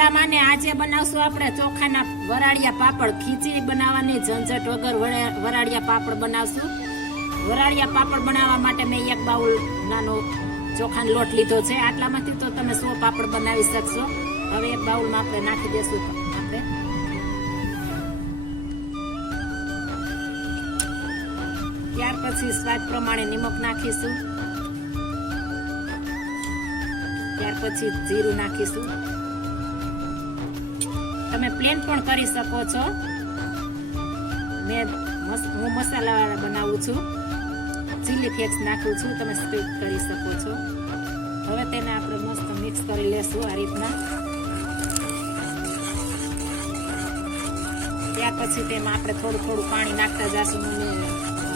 મજામાં ને આજે બનાવશું આપણે ચોખાના વરાળિયા પાપડ. ખીચડી બનાવવાની ઝંઝટ વગર વરાળિયા પાપડ બનાવશું. વરાળિયા પાપડ બનાવવા માટે મેં એક બાઉલ નાનો ચોખાનો લોટ લીધો છે. આટલામાંથી તો તમે 100 પાપડ બનાવી શકશો. હવે એક બાઉલમાં આપણે નાખી દેશું. આપણે ત્યાર પછી સ્વાદ પ્રમાણે નિમક નાખીશું. ત્યાર પછી જીરું નાખીશું. તમે પ્લેન પણ કરી શકો છો. હું મસાલાવાળા બનાવું છું. ચીલી ફ્લેક્સ નાખું છું. તમે સ્કીપ કરી શકો છો. હવે તેને આપણે મસ્ત મિક્સ કરી લેશું આ રીતના. ત્યાર પછી તેમાં આપણે થોડું થોડું પાણી નાખતા જશું અને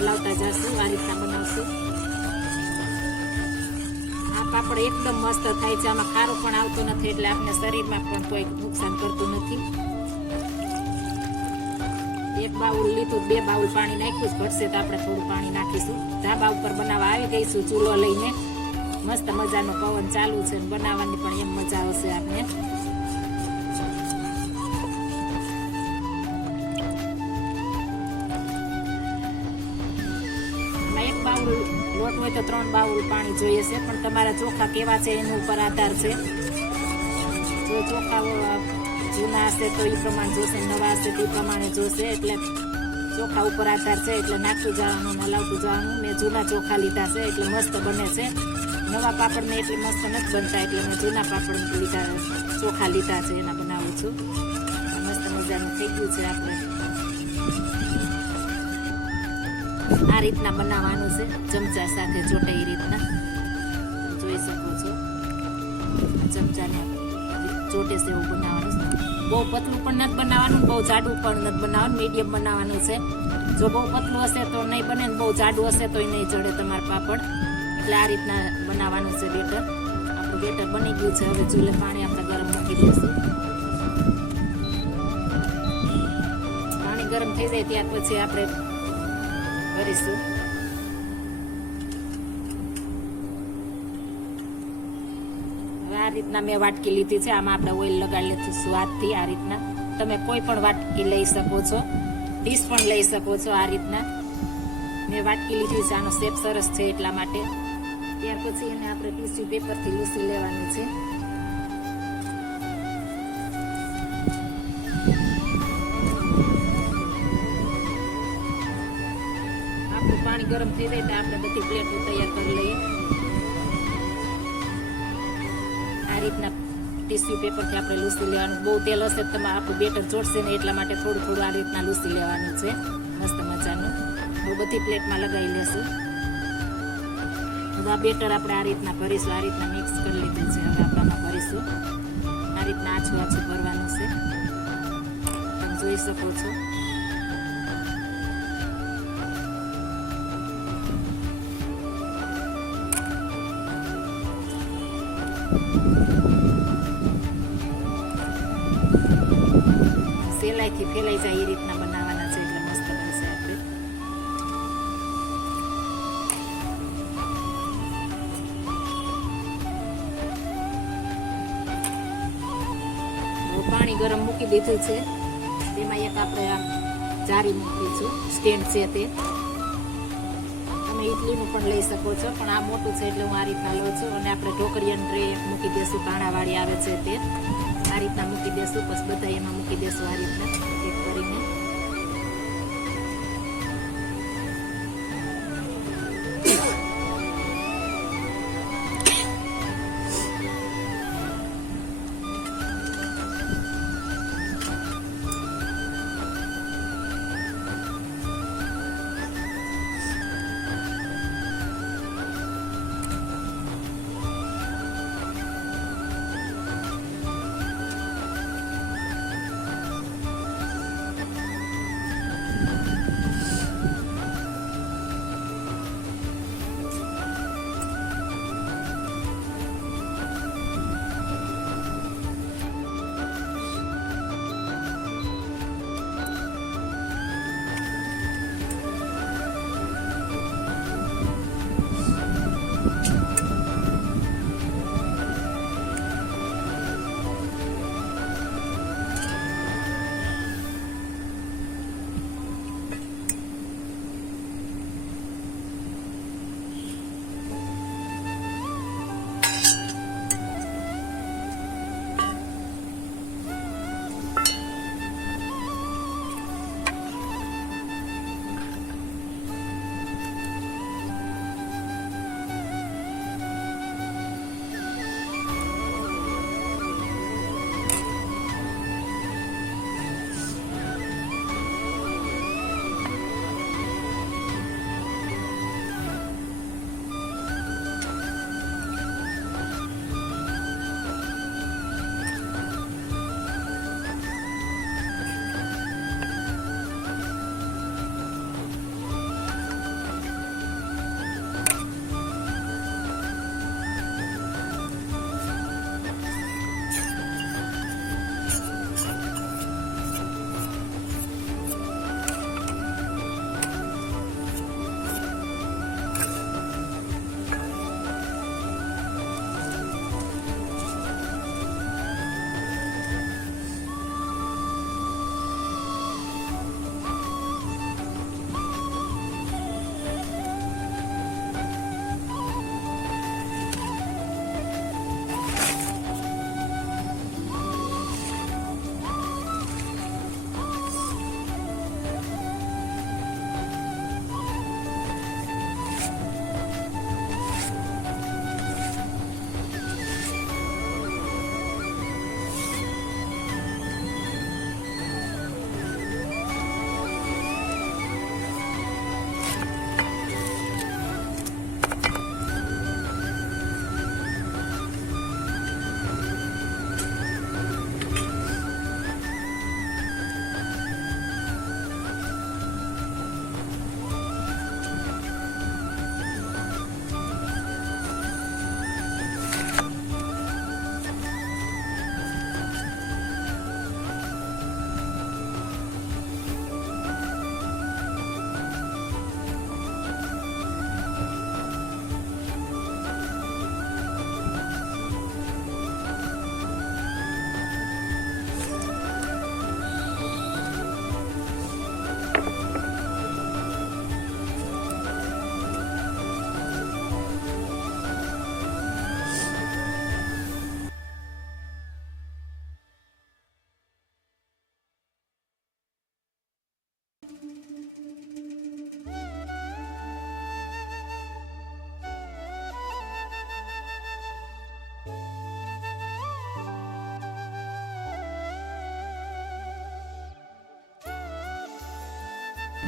હલાવતા જશું. આ રીતના બનાવશું. આ પાપડ એકદમ મસ્ત થાય છે. આમાં ખારો પણ આવતો નથી એટલે આપણે શરીરમાં પણ કોઈ નુકસાન કરતું નથી. એક બાઉલ લીધું, 2 બાઉલ પાણી નાખ્યું. ઘટશે તો આપણે થોડું પાણી નાખીશું. ધાબા ઉપર બનાવવા આવી ગઈશું ચૂલો લઈને. મસ્ત મજાનો પવન ચાલુ છે. બનાવવાની પણ એમ મજા આવશે આપણે. એક બાઉલ લોટ હોય તો 3 બાઉલ પાણી જોઈએ છે. પણ તમારા ચોખા કેવા છે એના ઉપર આધાર છે. જો ચોખા જૂના હશે તો એ પ્રમાણે જોશે, નવા હશે તો એ પ્રમાણે જોશે. એટલે ચોખા ઉપર આધાર છે. એટલે નાખતું જવાનું, હલાવતું જવાનું. મેં જૂના ચોખા લીધા છે એટલે મસ્ત બને છે. નવા પાપડ મેં એટલે મસ્ત નથી બનતા એટલે મેં જૂના પાપડ લીધા, ચોખા લીધા છે એના બનાવું છું. મસ્ત મજાનું થઈ ગયું છે. આપણે આ રીતના બનાવવાનું છે. ચમચા સાથે ચોટે એ રીતના જોઈ શકો છો. ચમચાને ચોટે છે એવું બનાવવાનું. બહુ પતલું પણ નથી બનાવવાનું, બહુ જાડું પણ નથી બનાવવાનું. મીડિયમ બનાવવાનું છે. જો બહુ પતલું હશે તો નહીં બને ને બહુ જાડું હશે તો નહીં ચડે તમારા પાપડ. એટલે આ રીતના બનાવવાનું છે બેટર. આપણું બેટર બની ગયું છે. હવે ચૂલે પાણી આપણે ગરમ મૂકી દઈશું. પાણી ગરમ થઈ જાય ત્યાર પછી આપણે ભરીશું. આ રીતના મેં વાટકી લીધી છે. આમાં આપણે ઓઇલ લગાડી લીધું સ્વાદથી. આ રીતના તમે કોઈ પણ વાટકી લઈ શકો છો. ડીશ પણ લઈ શકો છો. આ રીતના મેં વાટકી લીધી છે. આનો શેપ સરસ છે એટલા માટે. ત્યાર પછી એને આપણે ટીશ્યુ પેપરથી લૂસી લેવાનું છે. આપણું પાણી ગરમ થઈ જાય તો આપણે બધી પ્લેટો તૈયાર કરી લઈએ. આ રીતના ટીશ્યુ પેપરથી આપણે લૂસી લેવાનું. બહુ તેલ હશે તો આપણું બેટર ચોટશે ને એટલા માટે થોડું થોડું આ રીતના લૂસી લેવાનું છે. મસ્ત મજાનું. હવે બધી પ્લેટમાં લગાવી લેશું. હવે આ બેટર આપણે આ રીતના ભરીશું. આ રીતના મિક્સ કરી લીધું છે. હવે આપણે આમાં ભરીશું. આ રીતના આછું આછું ભરવાનું છે. તમે જોઈ શકો છો. સહેલાઈથી ફેલાઈ જાય એ રીતના બનાવવાના છે એટલે મસ્ત બનશે. આપણે પાણી ગરમ મૂકી દીધું છે. તેમાં એક આપણે આ જારી મૂકીશું. સ્ટેન્ડ છે તે તમે ઇડલીનું પણ લઈ શકો છો. પણ આ મોટું છે એટલે હું આ રીતના લઉં છું. અને આપણે ઢોકળિયાની ટ્રે મૂકી દઈશું. કાણાવાળી આવે છે તે આ રીતના મૂકી દેશું. પછી બધા એમાં મૂકી દેશું આ રીતના એક કરીને.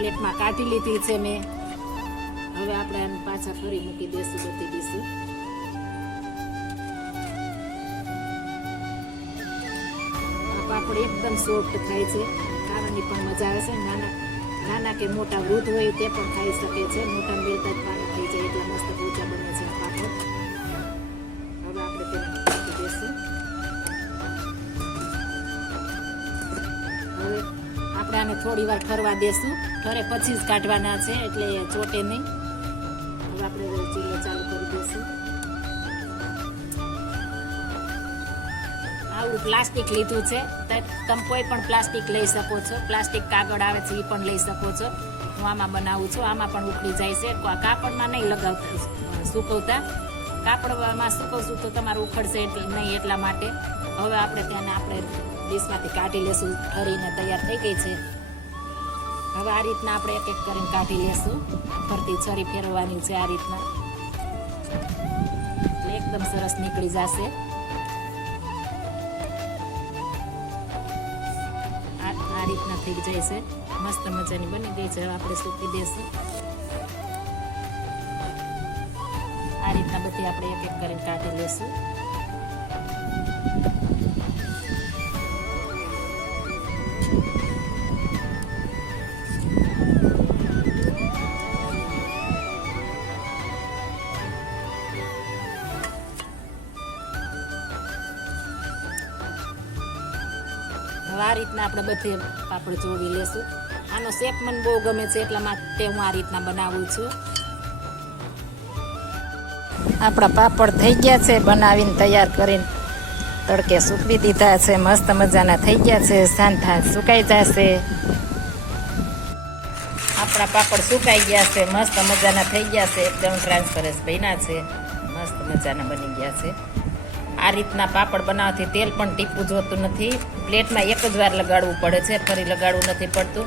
પ્લેટમાં કાઢી લીધી છે મેં. હવે આપણે આને પાછા ફરી મૂકી દઈશું બધી ડીશું. આ પાપડ એકદમ સોફ્ટ થાય છે, ખાવાની પણ મજા આવે છે. નાના કે મોટા વૃદ્ધ હોય તે પણ ખાઈ શકે છે. મોટા મેળતા જ પાણી થઈ જાય એટલા મસ્ત પોચા બને છે આ પાપડ. હવે આપણે તેને મૂકી દઈશું. હવે આપણે આને થોડી વાર ઠરવા દેશું. ઠરે પછી જ કાઢવાના છે એટલે ચોટે નહીં. હવે આપણે ચૂલો ચાલુ કરી દઈશું. આવું પ્લાસ્ટિક લીધું છે, તમે કોઈ પણ પ્લાસ્ટિક લઈ શકો છો. પ્લાસ્ટિક કાગળ આવે છે એ પણ લઈ શકો છો. હું આમાં બનાવું છું. આમાં પણ ઉકળી જાય છે. કાપડમાં નહીં લગાવતા, સૂકવતા. કાપડમાં સૂકવશું તો તમારું ઉખડશે એટલે નહીં, એટલા માટે. હવે આપણે ત્યાં આપણે ડીશમાંથી કાઢી લેશું. ઠરીને તૈયાર થઈ ગઈ છે. હવે આ રીતના આપણે એક એક કરીને કાઢી લેશું. ફરતી છરી ફેરવવાની છે આ રીતના, એટલે એકદમ સરસ નીકળી જશે. આ રીતના થઈ જાય છે, મસ્ત મજાની બની ગઈ છે. હવે આપણે સૂકી દેશું. આ રીતના બધી આપણે એક એક કરીને કાઢી લેશું. આ રીતના આપણે બધે પાપડ જોડી લેશું. આનો શેપ મને બહુ ગમે છે એટલા માટે હું આ રીતના બનાવું છું. આપણા પાપડ થઈ ગયા છે, બનાવીને તૈયાર કરીને તડકે સૂકવી દીધા છે. મસ્ત મજાના થઈ ગયા છે. સાંઠા સુકાઈ જશે. આપણા પાપડ સુકાઈ ગયા છે, મસ્ત મજાના થઈ ગયા છે. એકદમ ટ્રાન્સપરન્સ બન્યા છે, મસ્ત મજાના બની ગયા છે. આ રીતના પાપડ બનાવવાથી તેલ પણ ટીપું જોતું નથી. પ્લેટમાં એક જ વાર લગાડવું પડે છે, ફરી લગાડવું નથી પડતું.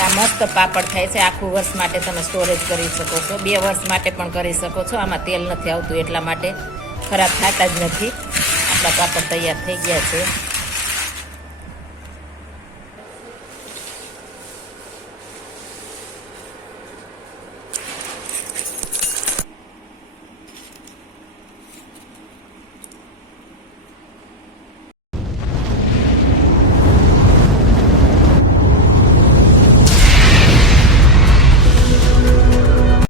આ મસ્ત પાપડ થાય છે. આખું વર્ષ માટે તમે સ્ટોરેજ કરી શકો છો, 2 વર્ષ માટે પણ કરી શકો છો. આમાં તેલ નથી આવતું એટલા માટે ખરાબ થતા જ નથી. આપણા પાપડ તૈયાર થઈ ગયા છે.